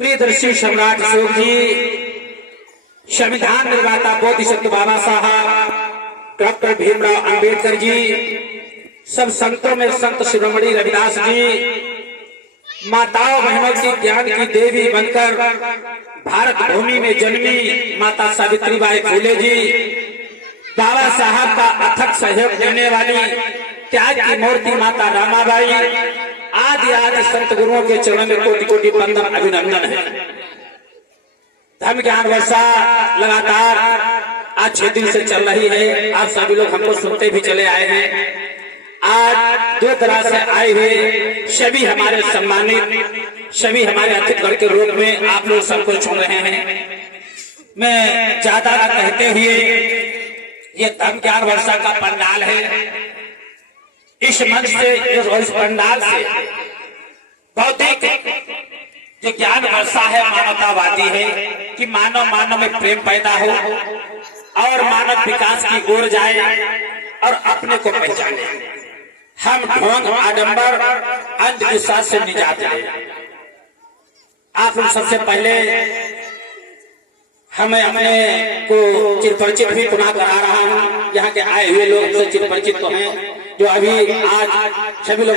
प्रियदर्शी सम्राट अशोक जी, संविधान निर्माता बोधिसत्व बाबा साहब डॉक्टर भीमराव अंबेडकर जी, सब संतों में संत शिरोमणि रविदास जी, माताओं बहनों की ज्ञान की देवी बनकर भारत भूमि में जन्मी माता सावित्रीबाई फूले जी, बाबा साहब का अथक सहयोग देने वाली त्याग की मूर्ति माता रामाबाई, आदि आदि संत गुरुओं के चरणों में कोटि कोटि वंदन अभिनंदन है। धर्म ज्ञान वर्षा लगातार आज 6 दिन से चल रही है। आप सभी लोग हमको सुनते भी चले आए हैं। आज दूर दराज से आए हुए सभी हमारे सम्मानित, सभी हमारे अतिथिगण के रूप में आप लोग सबको सुन रहे हैं। मैं ज्यादा न कहते हुए, ये धर्म ज्ञान वर्षा का पंडाल है। इस मंच से, इस पंडाल से भौतिक जो ज्ञान वर्षा है मानवतावादी है कि मानव मानव में प्रेम पैदा हो और मानव विकास की ओर जाए और अपने को पहचाने। हम ढोंग आडंबर अंधविश्वास से निजात लें। आप लोग सबसे पहले हमें अपने को चिरपरिचित भी पुनः करा रहा हूँ। यहाँ के आए हुए लोग हमसे चिरपरिचित तो हैं, जो अभी आज सभी लोग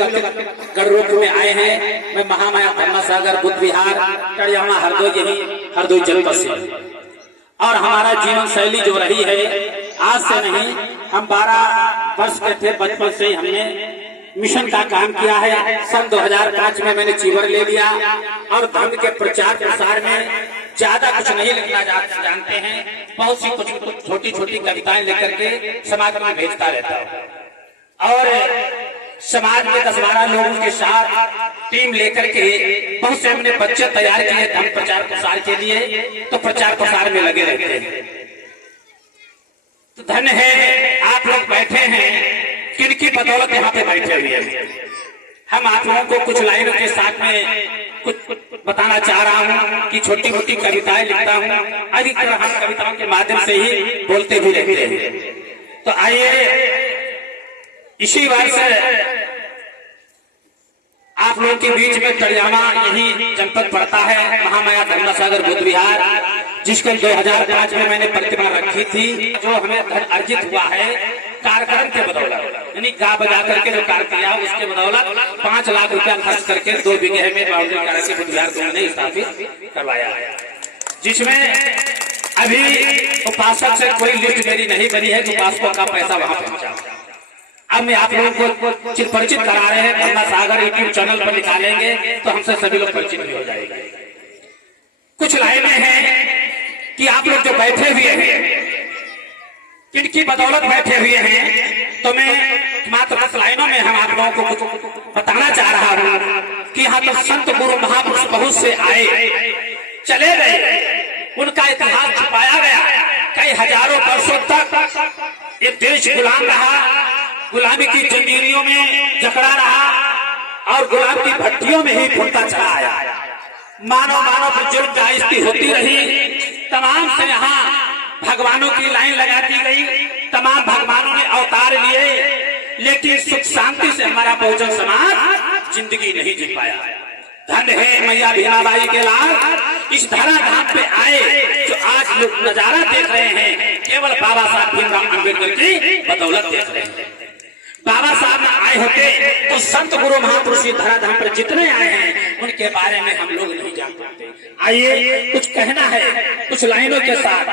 गढ़रोड में आए हैं। मैं महामाया धर्मसागर बुद्ध विहार कड़ियामा हरदोई, यही हरदोई जनपद से, और हमारा जीवन शैली जो रही है आज से नहीं, हम 12 वर्ष के थे, बचपन से ही हमने मिशन का काम किया है। सन 2005 में मैंने चीवर ले लिया और धर्म के प्रचार प्रसार में ज्यादा कुछ नहीं लिखना जानते हैं, बहुत सी कुछ छोटी छोटी कविताएं लेकर के समाज में भेजता रहता हूँ। और समाज में 10-12 लोगों के साथ टीम लेकर के बहुत से हमने बच्चे तैयार किए धर्म प्रचार प्रसार के लिए, तो प्रचार प्रसार में लगे रहते हैं। तो धन्य है आप लोग बैठे हैं, किनकी बदौलत यहाँ पे बैठे हुए हैं। हम आप लोगों को कुछ लाइनों के साथ में कुछ बताना चाह रहा हूँ कि छोटी मोटी कविताएं लिखता हूँ, अधिकतर हम कविताओं के माध्यम से ही बोलते भी रहते हैं। तो आइए, इसी वर्ष आप लोगों के बीच में कड़ियामा यही जनपद पड़ता है, महामाया धर्मसागर बुद्ध विहार, जिसके 2005 में मैंने प्रतिमा रखी थी। जो हमें धन अर्जित हुआ है कार्यक्रम के बदौलत, यानी गा बजा करके जो कार्य किया उसके बदौलत 5 लाख रुपया खर्च करके 2 बीघे में बाउंड्री करा के बुद्ध विहार को मैंने स्थापित करवाया, जिसमें अभी उपासक से कोई लिस्ट मेरी नहीं बनी है कि उपासकों का पैसा वहां पहुंचा। अब मैं आप लोगों को चिरपरिचित करा रहे हैं, धर्मसागर यूट्यूब चैनल पर निकालेंगे तो हमसे सभी लोग परिचित भी हो जाएंगे। कुछ लाइनें हैं कि आप लोग जो बैठे हुए हैं, किनकी बदौलत बैठे हुए हैं, तो मैं मात्र 10 लाइनों में हम आप लोगों को कुछ बताना चाह रहा हूँ कि यहाँ तो संत गुरु महापुरुष बहुत से आए चले गए, उनका इतिहास छुपाया गया। कई हजारों वर्षों तक ये देश गुलाम रहा, गुलामी की जंजीरों में जकड़ा रहा और गुलाम की भट्टियों में ही फूटता चला आया। मानव मानव पर जुल्म जायज़ी होती रही। तमाम से यहाँ भगवानों की लाइन लगा दी गई, तमाम भगवानों ने अवतार लिए, लेकिन सुख शांति से हमारा बहुजन समाज जिंदगी नहीं जी पाया। धन्य है मैया भीमाबाई के लाल, इस धरा धाम पे आए जो आज लोग नजारा देख रहे हैं, केवल बाबा साहब भीमराव अंबेडकर की बदौलत देख रहे हैं। बाबा साहब आए होते तो संत गुरु महापुरुष धरा धाम पर जितने आए हैं उनके बारे में हम लोग नहीं जानते। आइए, कुछ कहना है कुछ लाइनों के साथ।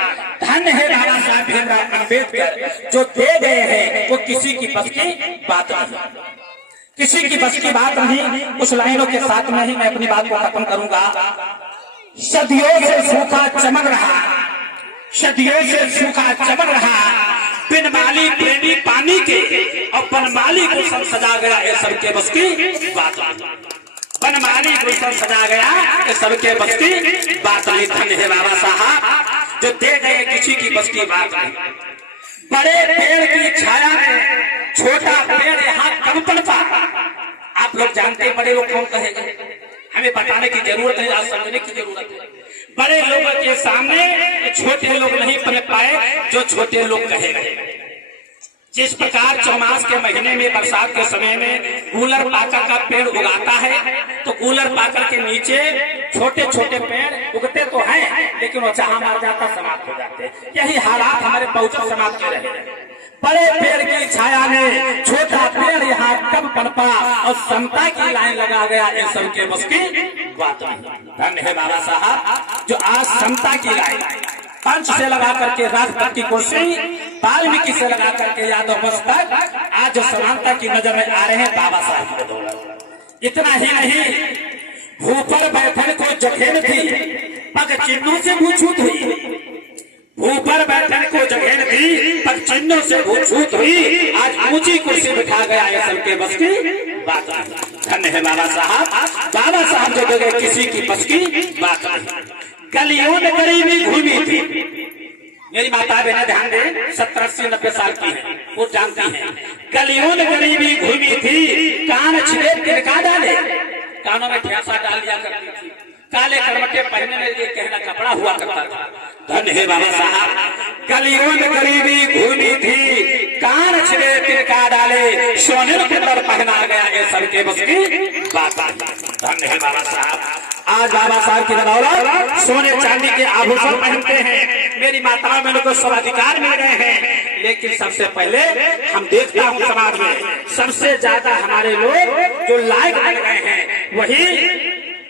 धन्य है बाबा साहब भीमराव अंबेडकर, जो दे गए हैं वो किसी की बस की बात नहीं, किसी की बस की बात नहीं। कुछ लाइनों के साथ में ही मैं अपनी बात को खत्म करूंगा। सदियों से सूखा चमक रहा, सदियों से सूखा चमक रहा, बिन माली प्रेमी पानी के और बनमाली गुलशन सजा गया, ये सबके बस की बात नहीं। बनमाली गुलशन सजा गया, ये सबके बस की बात नहीं। धन्य है बाबा साहब जो दे गए, किसी की बस की बात नहीं। बड़े पेड़ की छाया में छोटा पेड़ यहाँ कम पड़ता। आप लोग जानते हैं बड़े लोग कौन कहेंगे, हमें बताने की जरूरत है, आज समझने की जरूरत है। बड़े लोगों के सामने छोटे लोग नहीं पनप पाए, जो छोटे लोग कहेंगे। जिस प्रकार चौमास के महीने में बरसात के समय में गूलर पाकर का पेड़ उगाता है, तो गूलर पाकर के नीचे छोटे छोटे पेड़ उगते तो हैं, लेकिन वो जहां मार जाता समाप्त हो जाते हैं। यही हालात हमारे बहुजन समाज के रहे। बड़े पेड़ की छाया में छोटा पेड़ यहाँ कब पनपा और समता की लाइन लगा गया, ये सबके बस की बात नहीं। धन्य है बाबा साहब जो आज समता की लाइन पंच से लगा करके राजपथ की कुर्सी, वाल्मीकि से लगा करके यादव वंश तक आज जो समानता की नजर में आ रहे हैं बाबा साहब के दौलत। इतना ही नहीं, भूपर बैठन को जखेन थी पग चिन्हों से भूछूत हुई, ऊपर बैठने को जगह थी पर चिन्हों से भूछूत हुई, आज ऊंची कुर्सी बिठा गया है सबके बस की बात। धन्य है बाबा साहब। बाबा साहब जो जगह किसी की बस की बात नहीं। गलियों में गरीबी घूमी थी। मेरी माता बहने ध्यान दे, 70, 80, 90 साल की है, वो जानती हैं। गलियों में गरीबी घूमी थी, कान छिले तिरका डाले, कानों में ठेसा डाल दिया करती थी, काले करवटे पहनने में लिए कहना कपड़ा हुआ करता था। धन्य है बाबा साहब। गलियों में गरीबी घूमी थी, कान छिले तिरका डाले, सोने पर पहना गया ये सबके बस की बात। धन्य है बाबा साहब। आज बाबा साहब की बदौलत सोने चांदी के आभूषण पहनते हैं, मेरी माताओं में को सब अधिकार मिल गए हैं। लेकिन सबसे पहले हम देखता हूँ समाज में सबसे ज्यादा हमारे लोग जो लायक बन गए हैं वही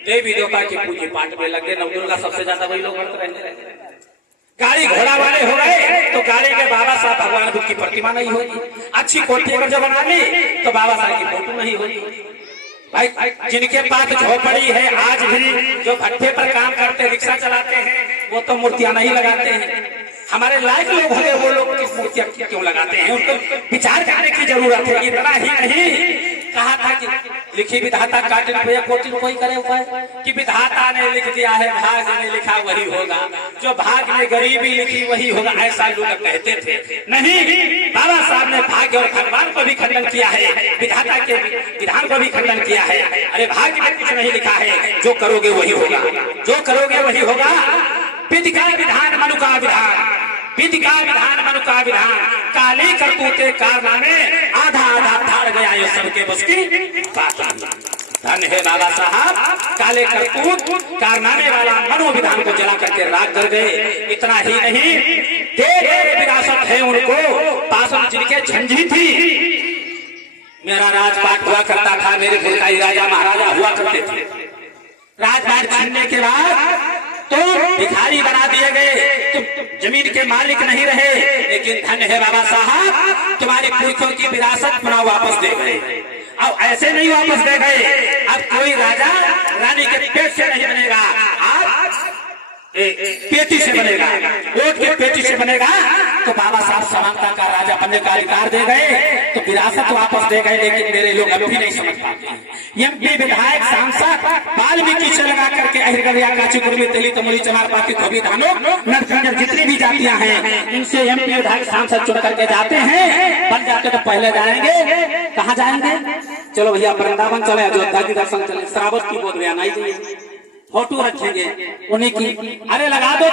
देवी देवता की पूजा पाठ में लगे। नवदुर्गा सबसे ज्यादा वही लोग करते रहते। गाड़ी घोड़ा वाले हो गए तो गाड़ी के बाबा साहब भगवान बुद्ध की प्रतिमा नहीं होगी। अच्छी कोठी अगर जो बना ली तो बाबा साहब की फोटो नहीं होगी। भाई जिनके पास झोपड़ी है आज भी जो भट्ठे पर काम करते रिक्शा चलाते हैं वो तो मूर्तियां नहीं लगाते हैं। हमारे लायक लोग होंगे वो लोग किस मूर्तियां क्यों लगाते हैं, उनको विचार करने की जरूरत है। इतना ही नहीं कहा था कि लिखी विधाता काटिन पे कोटिन कोई करे उपाय, कि विधाता ने लिख दिया है भाग ने लिखा वही होगा, जो भाग में गरीबी लिखी वही होगा, ऐसा लोग कहते थे। नहीं, बाबा साहब ने भाग्य और भगवान को भी खंडन किया है, विधाता के विधान को भी खंडन किया है। अरे भाग्य में कुछ नहीं लिखा है, जो करोगे वही होगा, जो करोगे वही होगा। विधि का विधान मनु का विधान, विधि का विधान मनु का विधान, काली करतूते कारनामे आधा आधा थाड़ गया ये सबके बस की बात। धन्य है बाबा साहब। काले करतूत कारनामे वाला मनो विधान को जला करके राख कर गए। इतना ही नहीं, तेरे विरासत है उनको पासन जिनके झंझी थी। मेरा राजपाट हुआ करता था, मेरे भुलकाई राजा महाराजा हुआ करते थे। राजपाट छीनने के बाद तो भिखारी बना दिए गए, तुम जमीन के मालिक नहीं रहे। लेकिन धन्य है बाबा साहब, तुम्हारे पुरखों की विरासत पुनः वापस दे गए। अब ऐसे नहीं वापस दे गए, अब कोई राजा रानी के पेट से नहीं बनेगा, आप पेटी से बनेगा, वोट के पेटी से बनेगा। तो बाबा साहब समानता का राजा बनने का अधिकार दे गए, तो विरासत वापस दे गए। लेकिन मेरे लोग अब भी नहीं समझ पाते। एमपी विधायक सांसद वाल्मीकि से लगा करके अहिरगढ़िया काचीपुर तेली तमोली चमार पाती धोबी धानो नरसिंह जितनी भी जातियां हैं, इनसे एमपी विधायक सांसद चुन करके जाते हैं, बन जाते तो पहले जाएंगे, कहाँ जाएंगे? चलो भैया वृंदावन चले, अयोध्या की दर्शन चले, श्रावण की बोध बयान आई, फोटो रखेंगे उन्हीं की। अरे लगा दो।